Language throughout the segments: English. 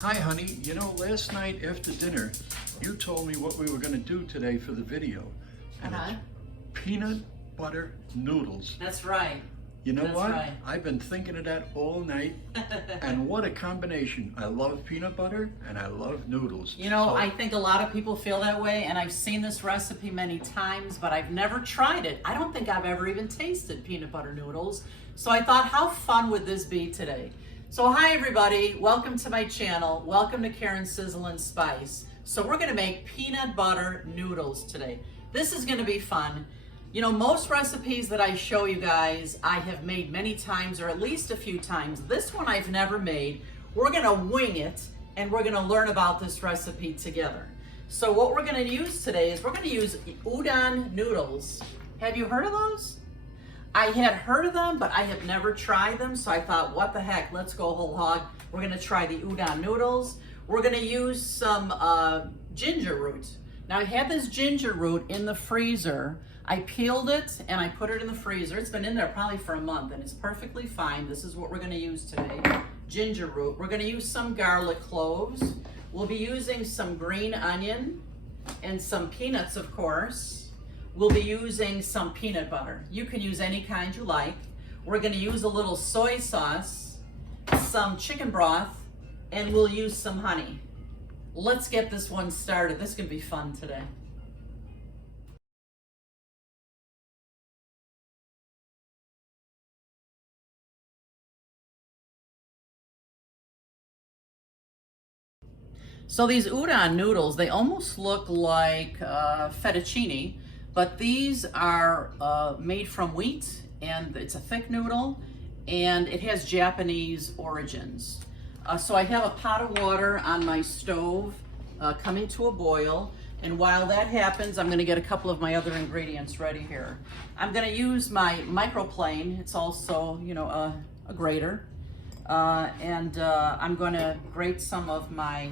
Hi, honey. You know, last night after dinner, you told me what we were going to do today for the video. And it's peanut butter noodles. That's right. You know That's what? right. I've been thinking of that all night. And what a combination. I love peanut butter and I love noodles. You know, I think a lot of people feel that way, and I've seen this recipe many times, but I've never tried it. I don't think I've ever even tasted peanut butter noodles. So I thought, how fun would this be today? So hi everybody, welcome to my channel. Welcome to Karen's Sizzle and Spice. So we're gonna make peanut butter noodles today. This is gonna be fun. You know, most recipes that I show you guys, I have made many times or at least a few times. This one I've never made. We're gonna wing it and we're gonna learn about this recipe together. So what we're gonna use today is we're gonna use udon noodles. Have you heard of those? I had heard of them, but I have never tried them, so I thought, what the heck, let's go whole hog. We're gonna try the udon noodles. We're gonna use some ginger root. Now I had this ginger root in the freezer. I peeled it and I put it in the freezer. It's been in there probably for a month and it's perfectly fine. This is what we're gonna use today, ginger root. We're gonna use some garlic cloves. We'll be using some green onion and some peanuts, of course. We'll be using some peanut butter. You can use any kind you like. We're gonna use a little soy sauce, some chicken broth, and we'll use some honey. Let's get this one started. This is gonna be fun today. So these udon noodles, they almost look like fettuccine, but these are made from wheat, and it's a thick noodle, and it has Japanese origins. So I have a pot of water on my stove coming to a boil, and while that happens, I'm gonna get a couple of my other ingredients ready here. I'm gonna use my microplane. It's also, you know, a grater, and I'm gonna grate some of my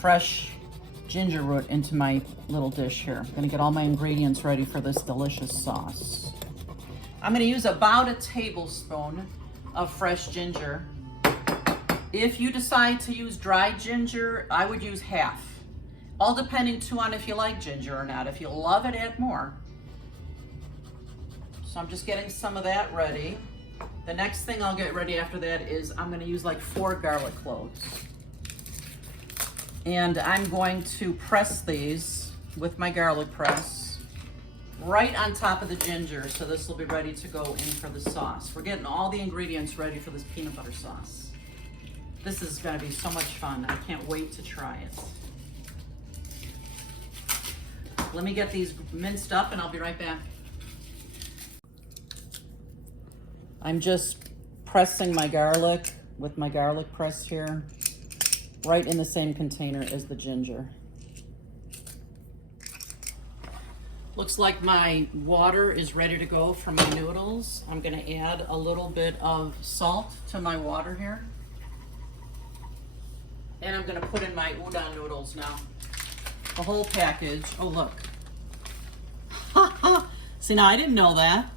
fresh ginger root into my little dish here. I'm gonna get all my ingredients ready for this delicious sauce. I'm gonna use about a tablespoon of fresh ginger. If you decide to use dried ginger, I would use half. All depending too on if you like ginger or not. If you love it, add more. So I'm just getting some of that ready. The next thing I'll get ready after that is I'm gonna use like 4 garlic cloves. And I'm going to press these with my garlic press right on top of the ginger, so this will be ready to go in for the sauce. We're getting all the ingredients ready for this peanut butter sauce. This is gonna be so much fun. I can't wait to try it. Let me get these minced up and I'll be right back. I'm just pressing my garlic with my garlic press here, right in the same container as the ginger. Looks like my water is ready to go for my noodles. I'm gonna add a little bit of salt to my water here. And I'm gonna put in my udon noodles now. The whole package. Oh, look. See, now I didn't know that,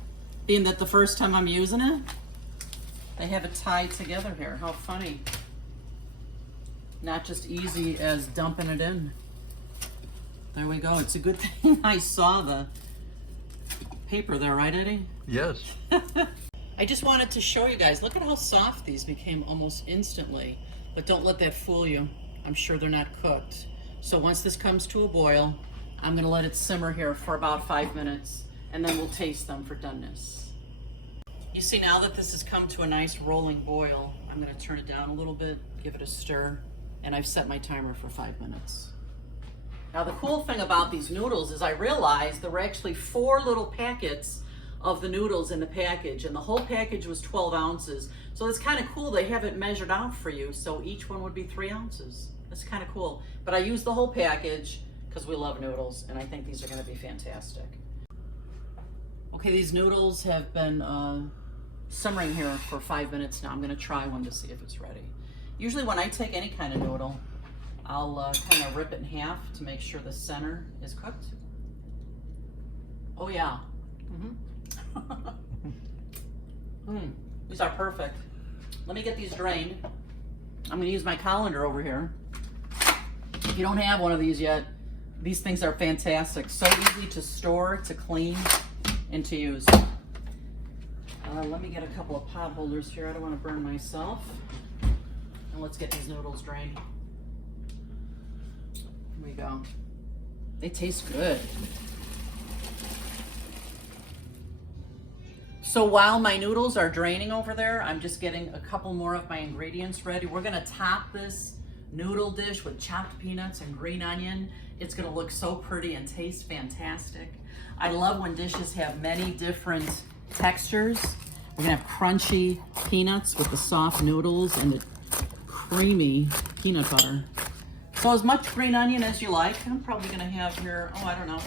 being that the first time I'm using it. They have it tied together here. How funny. Not just easy as dumping it in. There we go. It's a good thing I saw the paper there, right, Eddie? Yes. I just wanted to show you guys, look at how soft these became almost instantly. But don't let that fool you. I'm sure they're not cooked. So once this comes to a boil, I'm gonna let it simmer here for about 5 minutes, and then we'll taste them for doneness. You see, now that this has come to a nice rolling boil, I'm gonna turn it down a little bit, give it a stir, and I've set my timer for 5 minutes. Now the cool thing about these noodles is I realized there were actually 4 little packets of the noodles in the package, and the whole package was 12 ounces. So it's kind of cool, they have it measured out for you, so each one would be 3 ounces. That's kind of cool. But I used the whole package because we love noodles, and I think these are gonna be fantastic. Okay, these noodles have been simmering here for 5 minutes now. I'm gonna try one to see if it's ready. Usually when I take any kind of noodle, I'll kind of rip it in half to make sure the center is cooked. Oh yeah. These are perfect. Let me get these drained. I'm gonna use my colander over here. If you don't have one of these yet, these things are fantastic. So easy to store, to clean, and to use. Let me get a couple of pot holders here. I don't want to burn myself. And let's get these noodles drained. Here we go. They taste good. So while my noodles are draining over there, I'm just getting a couple more of my ingredients ready. We're gonna top this noodle dish with chopped peanuts and green onion. It's gonna look so pretty and taste fantastic. I love when dishes have many different textures. We're gonna have crunchy peanuts with the soft noodles and the creamy peanut butter. So as much green onion as you like. I'm probably gonna have here, oh, I don't know.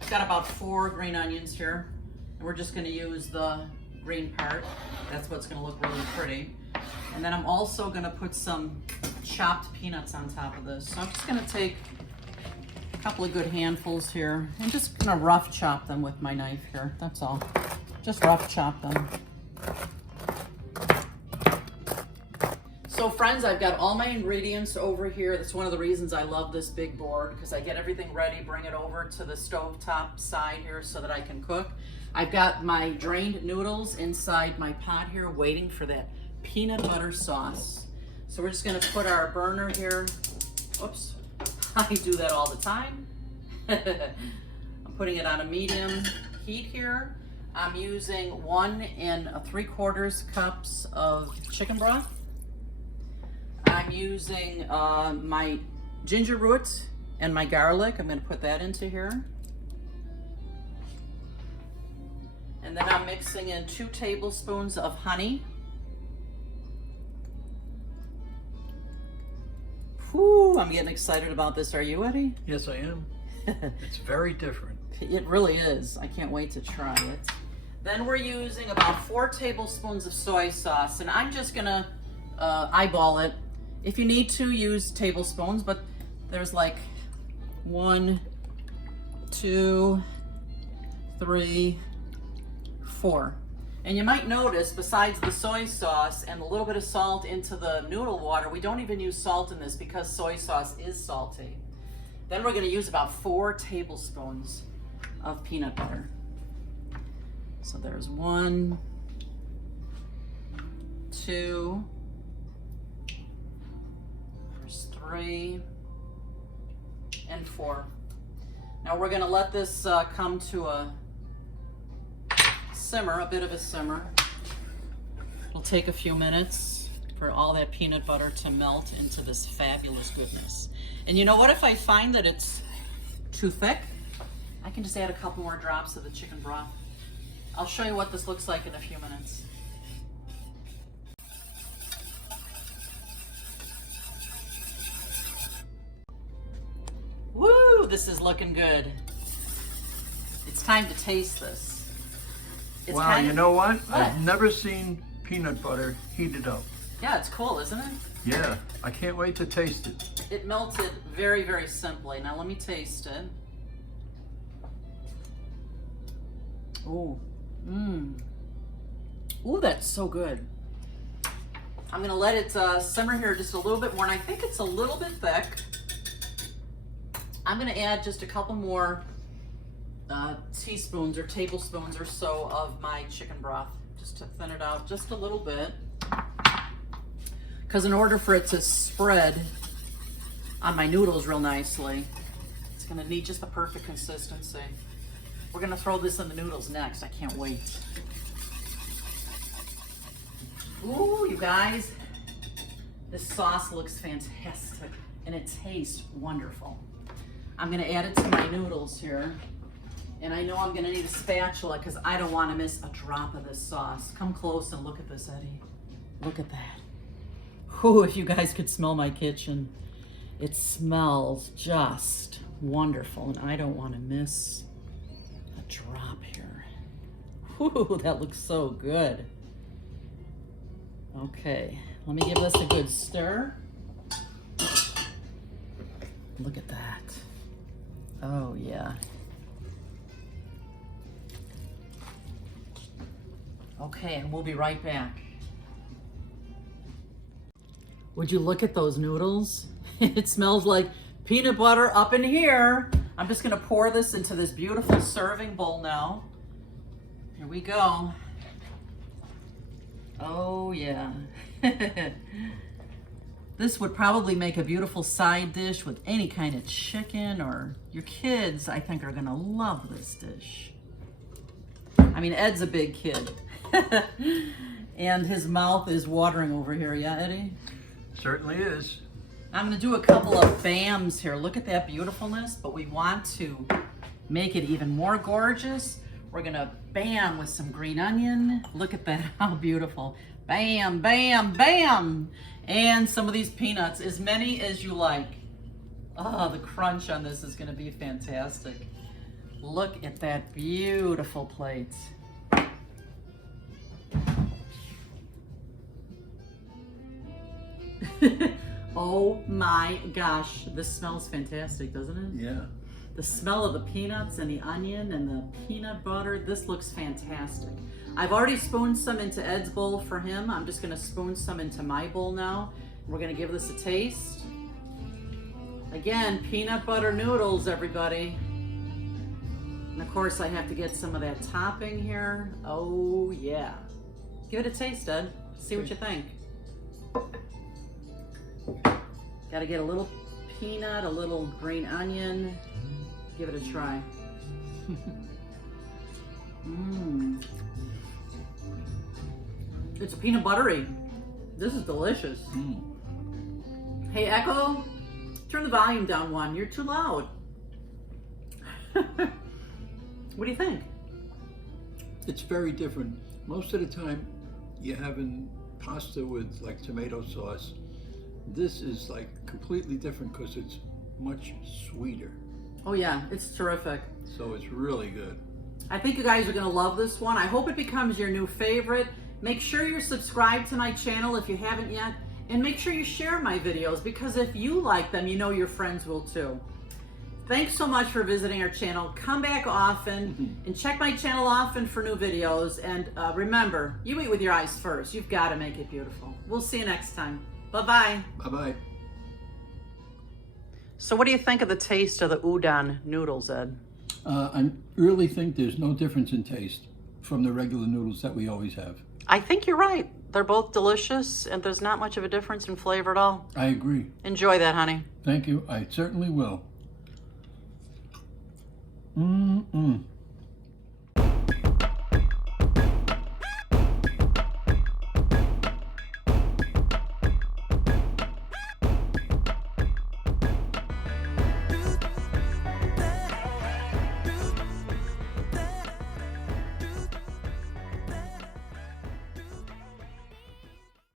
I've got about 4 green onions here. And we're just gonna use the green part. That's what's gonna look really pretty. And then I'm also gonna put some chopped peanuts on top of this. So I'm just gonna take a couple of good handfuls here and just gonna rough chop them with my knife here. That's all. Just rough chop them. So friends, I've got all my ingredients over here. That's one of the reasons I love this big board, because I get everything ready, bring it over to the stovetop side here so that I can cook. I've got my drained noodles inside my pot here waiting for that peanut butter sauce. So we're just gonna put our burner here. Oops, I do that all the time. I'm putting it on a medium heat here. I'm using 1 3/4 cups of chicken broth. I'm using my ginger root and my garlic. I'm gonna put that into here. And then I'm mixing in 2 tablespoons of honey. Whew, I'm getting excited about this. Are you, Eddie? Yes, I am. It's very different. It really is. I can't wait to try it. Then we're using about 4 tablespoons of soy sauce, and I'm just gonna eyeball it. If you need to, use tablespoons, but there's like 1, 2, 3, 4. And you might notice, besides the soy sauce and a little bit of salt into the noodle water, we don't even use salt in this because soy sauce is salty. Then we're gonna use about 4 tablespoons of peanut butter. So there's 1, 2, there's 3, and 4. Now we're gonna let this come to a simmer, a bit of a simmer. It'll take a few minutes for all that peanut butter to melt into this fabulous goodness. And you know what? If I find that it's too thick, I can just add a couple more drops of the chicken broth. I'll show you what this looks like in a few minutes. Woo, this is looking good. It's time to taste this. It's Wow, you know what? What? I've never seen peanut butter heated up. Yeah, it's cool, isn't it? Yeah, I can't wait to taste it. It melted very, very simply. Now let me taste it. Ooh, Ooh, that's so good. I'm gonna let it simmer here just a little bit more, and I think it's a little bit thick. I'm gonna add just a couple more teaspoons or tablespoons or so of my chicken broth, just to thin it out just a little bit. Because in order for it to spread on my noodles real nicely, it's gonna need just the perfect consistency. We're gonna throw this in the noodles next. I can't wait. Ooh, you guys, this sauce looks fantastic and it tastes wonderful. I'm gonna add it to my noodles here. And I know I'm gonna need a spatula because I don't wanna miss a drop of this sauce. Come close and look at this, Eddie. Look at that. Whew, if you guys could smell my kitchen. It smells just wonderful and I don't wanna miss a drop here. Whew, that looks so good. Okay, let me give this a good stir. Look at that. Oh yeah. Okay, and we'll be right back. Would you look at those noodles? It smells like peanut butter up in here. I'm just gonna pour this into this beautiful serving bowl now. Here we go. Oh yeah. This would probably make a beautiful side dish with any kind of chicken, or your kids, I think, are gonna love this dish. I mean, Ed's a big kid. And his mouth is watering over here, yeah, Eddie? Certainly is. I'm gonna do a couple of bams here. Look at that beautifulness, but we want to make it even more gorgeous. We're gonna bam with some green onion. Look at that, how beautiful. Bam, bam, bam. And some of these peanuts, as many as you like. Oh, the crunch on this is gonna be fantastic. Look at that beautiful plate. Oh my gosh, this smells fantastic, doesn't it? Yeah. The smell of the peanuts and the onion and the peanut butter, this looks fantastic. I've already spooned some into Ed's bowl for him. I'm just gonna spoon some into my bowl now. We're gonna give this a taste. Again, peanut butter noodles, everybody. And of course, I have to get some of that topping here. Oh yeah. Give it a taste, Ed. See what you think. Got to get a little peanut, a little green onion. Give it a try. It's peanut buttery. This is delicious. Hey, Echo, turn the volume down one. You're too loud. What do you think? It's very different. Most of the time, you're having pasta with like tomato sauce. This is like completely different because it's much sweeter. Oh yeah, it's terrific. So it's really good. I think you guys are gonna love this one. I hope it becomes your new favorite. Make sure you're subscribed to my channel if you haven't yet, and make sure you share my videos, because if you like them, you know your friends will too. Thanks so much for visiting our channel. Come back often and check my channel often for new videos. And remember, you eat with your eyes first. You've got to make it beautiful. We'll see you next time. Bye-bye. Bye-bye. So what do you think of the taste of the udon noodles, Ed? I really think there's no difference in taste from the regular noodles that we always have. I think you're right. They're both delicious, and there's not much of a difference in flavor at all. I agree. Enjoy that, honey. Thank you. I certainly will. Mm-mm.